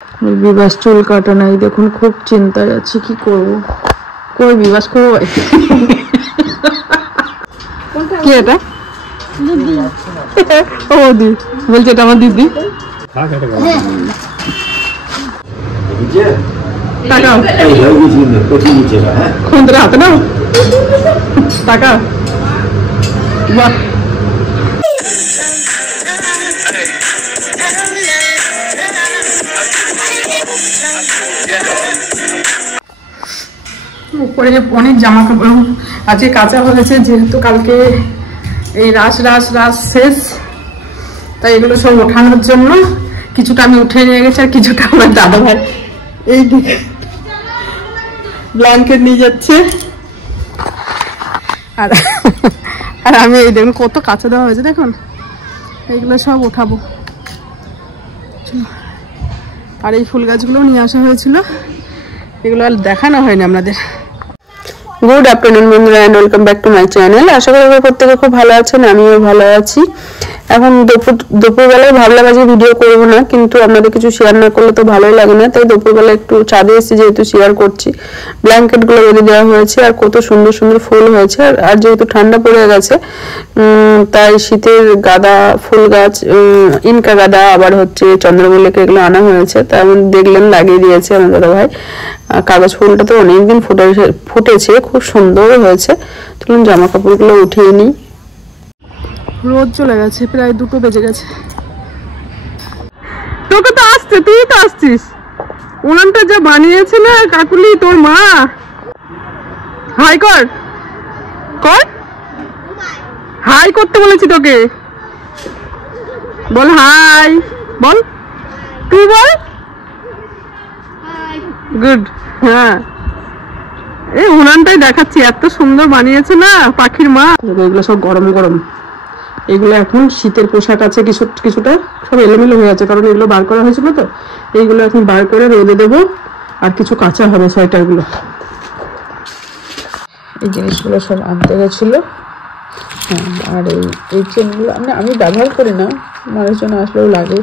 বিবাস চুল কাটা নাই, দেখুন খুব চিন্তায় আছি কি করব। কই বিবাস করবো কি এটা? ও দি বলছে এটা আমার দিদি। কোন হাতে নাও টাকা। বাহ উপরে অনেক জামা কাপড় আজকে কাঁচা হয়েছে, যেহেতু কালকে এই রাস শেষ, তাই এগুলো সব ওঠানোর জন্য কিছুটা আমি উঠে নিয়ে গেছি আর কিছুটা আমার দাদা ভাই এই দিকে ব্ল্যাঙ্কেট নিয়ে যাচ্ছে। আর আমি এই দেখুন কত কাঁচা দেওয়া হয়েছে, দেখুন এইগুলো সব ওঠাবো। আর এই ফুল গাছগুলো নিয়ে আসা হয়েছিল, এগুলো আর দেখানো হয়নি আপনাদের। গুড আফটারনুন বন্ধুরা, and welcome back to my channel. আশা করি প্রত্যেকে খুব ভালো আছেন, আমিও ভালো আছি। এখন দুপুরবেলায় ভাবলাম আজকে ভিডিও করবো না, কিন্তু আপনাদের কিছু শেয়ার না করলে তো ভালোই লাগে না, তাই দুপুরবেলা একটু ছাদে এসেছি যেহেতু শেয়ার করছি। ব্ল্যাঙ্কেটগুলো বেঁধে দেওয়া হয়েছে আর কত সুন্দর সুন্দর ফুল হয়েছে। আর যেহেতু ঠান্ডা পড়ে গেছে তাই শীতের গাঁদা ফুল গাছ, ইনকা গাঁদা, আবার হচ্ছে চন্দ্রমল্লিকা, এগুলো আনা হয়েছে। তা আমি দেখলেন লাগিয়ে দিয়েছে আমার দাদা ভাই। কাগজ ফুলটা তো অনেকদিন ফুটেছে, খুব সুন্দর হয়েছে। চলুন জামা কাপড়গুলো উঠিয়ে নিই। রোদ চলে গেছে, প্রায় 2টো বেজে গেছে। তোকে তো আসছে, তুই তো আসছিস। উনানটা যা বানিয়েছে না কাকুলি, তোর মা। হাই কর, হাই করতে বলেছি তোকে, বল হাই, বল তুই বল। গুড। হ্যাঁ এই উনানটাই দেখাচ্ছি, এত সুন্দর বানিয়েছে না পাখির মা। এগুলো সব গরম গরম, এগুলো এখন শীতের পোশাক আছে কিছুটা সব এলোমেলো হয়ে আছে, কারণ এগুলো বার করা হয়েছিল তো। এইগুলো এখন বার করে রোদে দেবো, আর কিছু কাঁচা হবে সোয়েটারগুলো। এই জিনিসগুলো সব আনতে গেছিল। হ্যাঁ, আর এই চেনগুলো আমি ব্যবহার করি না, মানুষজন আসলেও লাগে।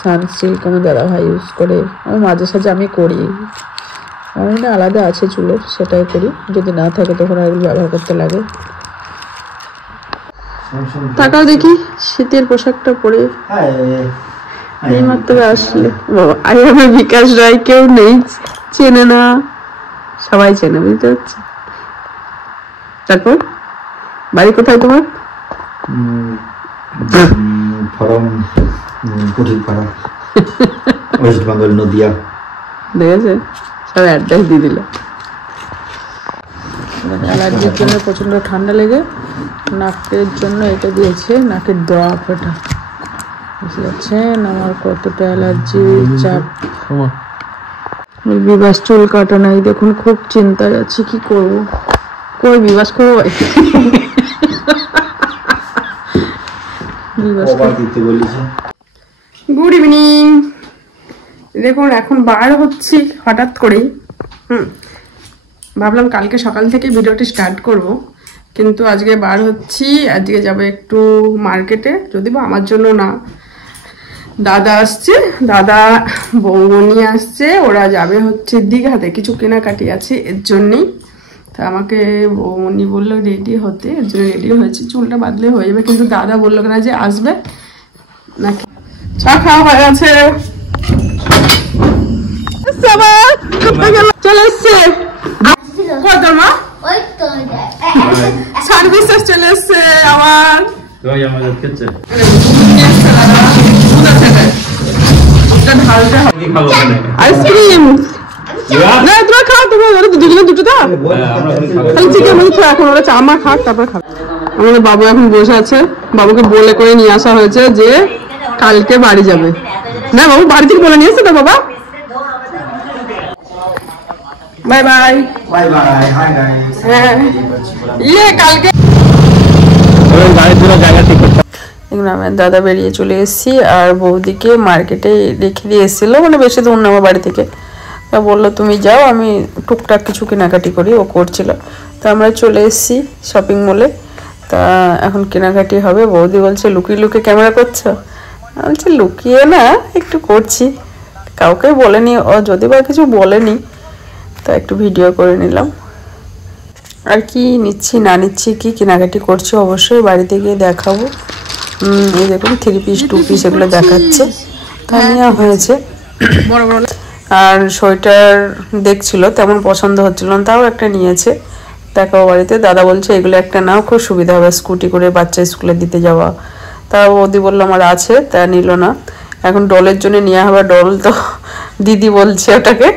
সানসিল্ক আমার দাদা ভাই ইউজ করে, আমার মাঝে সাঝে আমি করি। আমার না আলাদা আছে চুলের, সেটাই করি, যদি না থাকে তখন আর ব্যবহার করতে লাগে। তাকাও দেখি শীতের পোশাকটা পরে এই মাত্র আসলে। বাবা আই আমার বিকাশ রায়, কেউ নেই চেনে না, সবাই চেনে, বুঝতে পারছি। তারপর বাড়ি কোথায় তোমার? ওয়েস্ট বেঙ্গল, নদিয়া। দেখেছে সব অ্যাড্রেস দিয়ে দিল। অ্যালার্জির জন্য প্রচন্ড ঠান্ডা লেগে নাকের জন্য এটা দিয়েছে, নাকের ড্রপ। এটা বুঝতে পারছেন আমার কতটা অ্যালার্জি চাপ। বিবাস চুল কাটা নাই, দেখুন খুব চিন্তায় আছি কি করব। কই বিবাস করবো গুড ইভিনিং। দেখুন এখন বার হচ্ছি হঠাৎ করেই। ভাবলাম কালকে সকাল থেকে ভিডিওটি স্টার্ট করব, কিন্তু আজকে বার হচ্ছি। আজকে যাবো একটু মার্কেটে, যদি বা আমার জন্য না, দাদা আসছে, দাদা বৌমনি আসছে, ওরা যাবে হচ্ছে দীঘাতে, কিছু কেনাকাটি আছে এর জন্যই। তা আমাকে বৌমনি বললো রেডি হতে, এর জন্য রেডি হয়েছে। চুলটা বাদলে হয়ে যাবে, কিন্তু দাদা বললো না যে আসবে নাকি। চা খাওয়া হয়ে গেছে, চলে এসছে সার্ভিস চলে এসছে আমার। আইসক্রিম না তোমরা খাও, তোমরা দুজনে দুটো দাও, তাহলে চিকেন এখন ওরা চা মা খাক তারপরে খাবে। আমাদের বাবু এখন বসে আছে, বাবুকে বলে করে নিয়ে আসা হয়েছে যে কালকে বাড়ি যাবে। না বাবু বাড়ি থেকে বলে নিয়ে এসছে তো বাবা। Bye bye bye bye. Hi guys. হ্যাঁ কালকে আমার দাদা বেরিয়ে চলে এসেছি, আর বৌদিকে মার্কেটে রেখে দিয়ে এসেছিল, মানে বেশি দূর না আমার বাড়ি থেকে। তা বললো তুমি যাও, আমি টুকটাক কিছু কেনাকাটি করি, ও করছিল। তা আমরা চলে এসেছি শপিং মলে। তা এখন কেনাকাটি হবে। বৌদি বলছে লুকিয়ে লুকিয়ে ক্যামেরা করছো, আমি বলছি লুকিয়ে না, একটু করছি। কাউকে বলেনি, ও যদি বা কিছু বলেনি, তা একটু ভিডিও করে নিলাম। আর কি নিচ্ছি না নিচ্ছি, কি কেনাকাটি করছি অবশ্যই বাড়িতে গিয়ে দেখাবো। এই দেখুন 3 পিস 2 পিস এগুলো দেখাচ্ছে, তা নেওয়া হয়েছে। বড় বড় আর সোয়েটার দেখছিল, তেমন পছন্দ হচ্ছিল না, তাও একটা নিয়েছে। দেখাবো বাড়িতে। দাদা বলছে এগুলো একটা নাও, খুব সুবিধা হবে স্কুটি করে বাচ্চা স্কুলে দিতে যাওয়া। তাও ওদি বললো আমার আছে, তা নিল না। এখন ডলের জন্য নেওয়া হবে, ডল তো দিদি বলছে ওটাকে,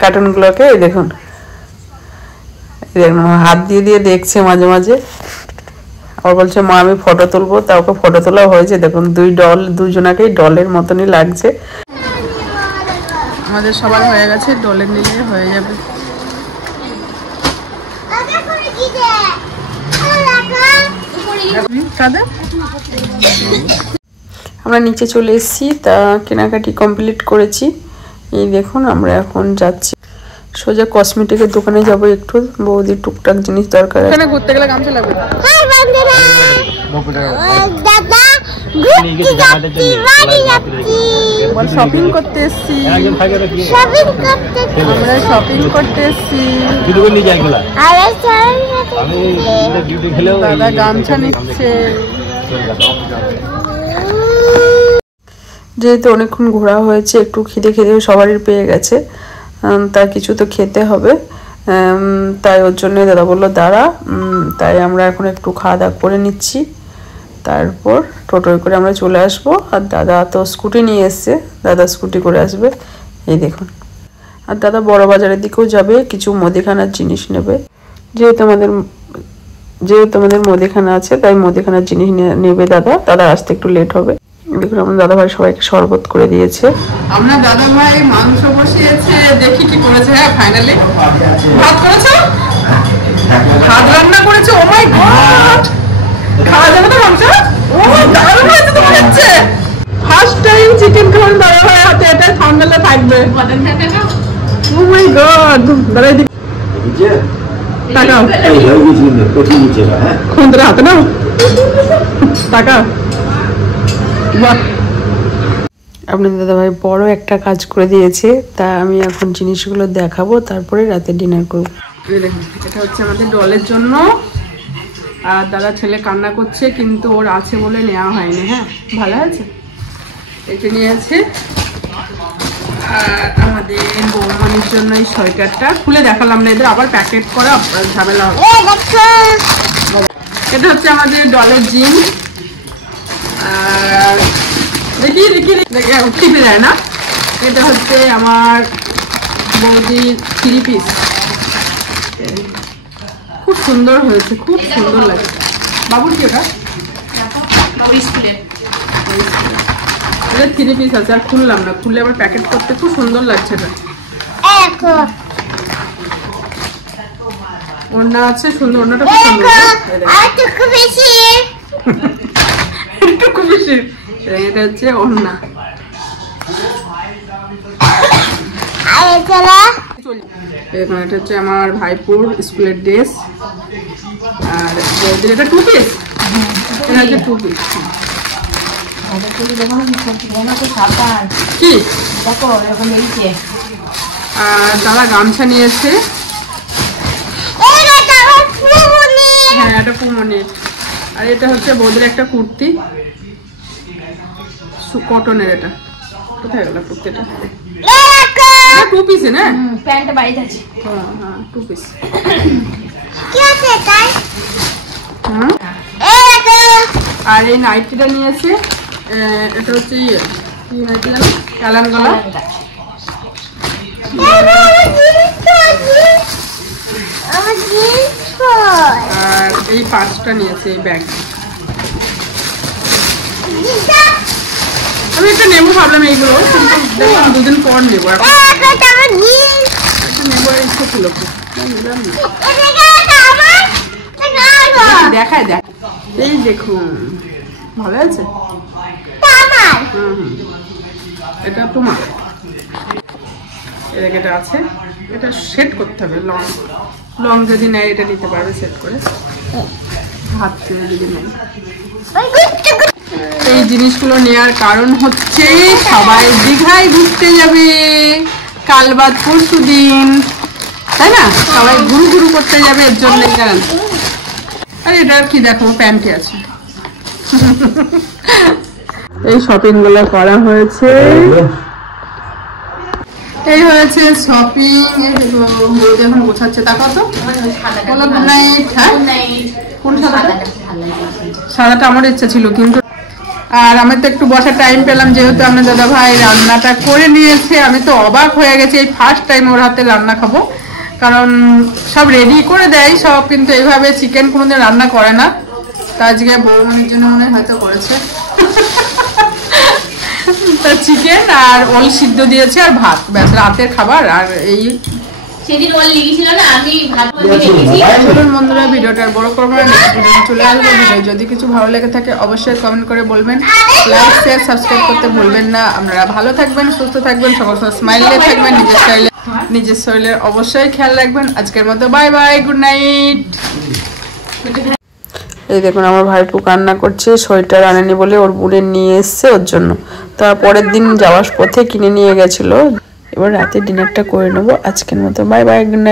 কার্টুনগুলোকে। এই দেখুন হাত দিয়ে দিয়ে দেখছে মাঝে মাঝে, আবার বলছে মা আমি ফটো তুলবো, তা ওকে ফটো তোলা হয়েছে। দেখুন দুজনাকেই ডলের মতনই লাগছে। আমাদের সবার হয়ে গেছে, ডলের নিলে হয়ে যাবে। আমরা নিচে চলে এসেছি, তা কেনাকাটি কমপ্লিট করেছি। এই দেখুন আমরা এখন যাচ্ছি সোজা কসমেটিকের দোকানে যাব, একটু বৌদির টুকটাক জিনিস দরকার। এখানে ঘুরতে গেলে গামছা লাগবে। শপিং করতে এসেছি, আমরা শপিং করতে এসেছি। দাদা গামছা নিচ্ছে। যেহেতু অনেকক্ষণ ঘোরা হয়েছে, একটু খিদে খেদেও সবারই পেয়ে গেছে, তা কিছু তো খেতে হবে। তাই ওর জন্য দাদা বললো দাঁড়া, তাই আমরা এখন একটু খাওয়া দাওয়া করে নিচ্ছি, তারপর টোটোয় করে আমরা চলে আসবো। আর দাদা তো স্কুটি নিয়ে এসছে, দাদা স্কুটি করে আসবে। এই দেখুন। আর দাদা বড় বাজারের দিকেও যাবে, কিছু মুদিখানার জিনিস নেবে। যেহেতু আমাদের মুদিখানা আছে, তাই মুদিখানার জিনিস নেবে দাদা আসতে একটু লেট হবে। দেখুন আমার দাদা ভাই সবাইকে শরবত করে দিয়েছে। আমরা দাদা ভাই মাংস বসিয়েছে, দেখি কি করেছে। হ্যাঁ ফাইনালি ভাত করেছো, ভাত রান্না করেছে। ও মাই গড, খাওয়া যাবে তো মাংস? ও দারুণ হয়েছে তো মনে হচ্ছে। ফার্স্ট টাইম চিকেন খাওয়ার দাদা ভাই হাতে, এটা থাম্বনেলে থাকবে। ও মাই গড, দাঁড়াই দি টাকা কোন তোর হাতে নাও টাকা। আপনাদের দাদাভাই বড় একটা কাজ করে দিয়েছে, তা আমি এখন জিনিসগুলো দেখাবো, তারপরে রাতে ডিনার করবো। এটা হচ্ছে আমাদের ডলের জন্য। আর দাদা ছেলে কান্না করছে, কিন্তু ওর আছে বলে নেওয়া হয়নি। হ্যাঁ ভালো আছে, এটা নিয়ে আছে। আর আমাদের বৌমানির জন্য এই সোয়েটারটা খুলে দেখালাম না, এদের আবার প্যাকেট করা ঝামেলা হবে। এটা হচ্ছে আমাদের ডলের জিন্স। আর দেখি টিপে দেয় না। এটা হচ্ছে আমার বৌদির 3 পিস, খুব সুন্দর হয়েছে, খুব সুন্দর লাগে। বাবুর কি ওটা? এটা 3 পিস আছে, আর খুললাম না, খুললে আবার প্যাকেট করতে খুব সুন্দর লাগছে। এটা ওড়না আছে সুন্দর, ওড়নাটা খুব সুন্দর। একটু বেশি। এটা হচ্ছে ওড়না। এটা হচ্ছে আমার ভাইপুর স্কুলের ড্রেস। আর এটা 2 পিস, এটা হচ্ছে 2 পিস। কি আর দাদা গামছা নিয়েছে। হ্যাঁ এটা পুমনির। আর এটা হচ্ছে বৌদির একটা কুর্তি, কটনের। এটা কোথায় গেল কুর্তিটা? 2 পিস না, প্যান্টটা বাইরে আছে। হ্যাঁ হ্যাঁ 2 পিস। কি আছে তাই? হুম। আর এই নাইটিটা নিয়েছে, এটা হচ্ছে কি নাইটি জানো? কালান গলা। আর এই পার্সটা নিয়েছে, এই ব্যাগ। আমি একটা নেবো ভাবলাম, এইগুলো দেখলাম 2 দিন পর নেবো। নেবো ইচ্ছে ছিল, দেখায় দেখ। এই দেখুন ভালো আছে। এটা তোমার, এটা আছে। এটা সেট করতে হবে, লং যদি নেয় এটা নিতে পারবে সেট করে, হাত ছেড়ে যদি নেয়। এই জিনিসগুলো নেওয়ার কারণ হচ্ছে সবাই দীঘায় ঘুরতে যাবে কাল বাদ পরশু দিন, তাই না? সবাই ঘুরু করতে যাবে এর জন্য। আরে এটা কি দেখো প্যান্টে আছে। এই শপিং গুলো করা হয়েছে, এই হয়েছে শপিং। এখন গোছাচ্ছে, তারপর তো কোন সাদাটা আমার ইচ্ছা ছিল কিন্তু, আর আমি তো একটু বসার টাইম পেলাম যেহেতু আমার দাদা ভাই রান্নাটা করে নিয়েছে। আমি তো অবাক হয়ে গেছি, এই ফার্স্ট টাইম ওর হাতে রান্না খাবো, কারণ সব রেডি করে দেয় সব, কিন্তু এইভাবে চিকেন কোনোদিন রান্না করে না। তা আজকে বৌমনির জন্য মনে হয়তো করেছে। তা চিকেন আর ওল সিদ্ধ দিয়েছে আর ভাত, ব্যাস রাতের খাবার। আর এই সেদিন ওল লিখেছিল না, আমি ভাত চলুন বন্ধুরা ভিডিওটা বড় করবো না, নেক্সট ভিডিও চলে আসবে। ভিডিও যদি কিছু ভালো লেগে থাকে অবশ্যই কমেন্ট করে বলবেন, লাইক শেয়ার সাবস্ক্রাইব করতে ভুলবেন না। আপনারা ভালো থাকবেন, সুস্থ থাকবেন, সবার সাথে স্মাইলে থাকবেন, নিজের শরীরের অবশ্যই খেয়াল রাখবেন। আজকের মতো বাই বাই, গুড নাইট। এই দেখুন আমার ভাইপু কান্না করছে, সোয়েটার আনেনি বলে ওর বোনের নিয়ে এসছে ওর জন্য। তারপরের দিন যাওয়ার পথে কিনে নিয়ে গেছিল। এবার রাতে ডিনারটা করে নেবো। আজকের মতো বাই বাই, গুড নাইট।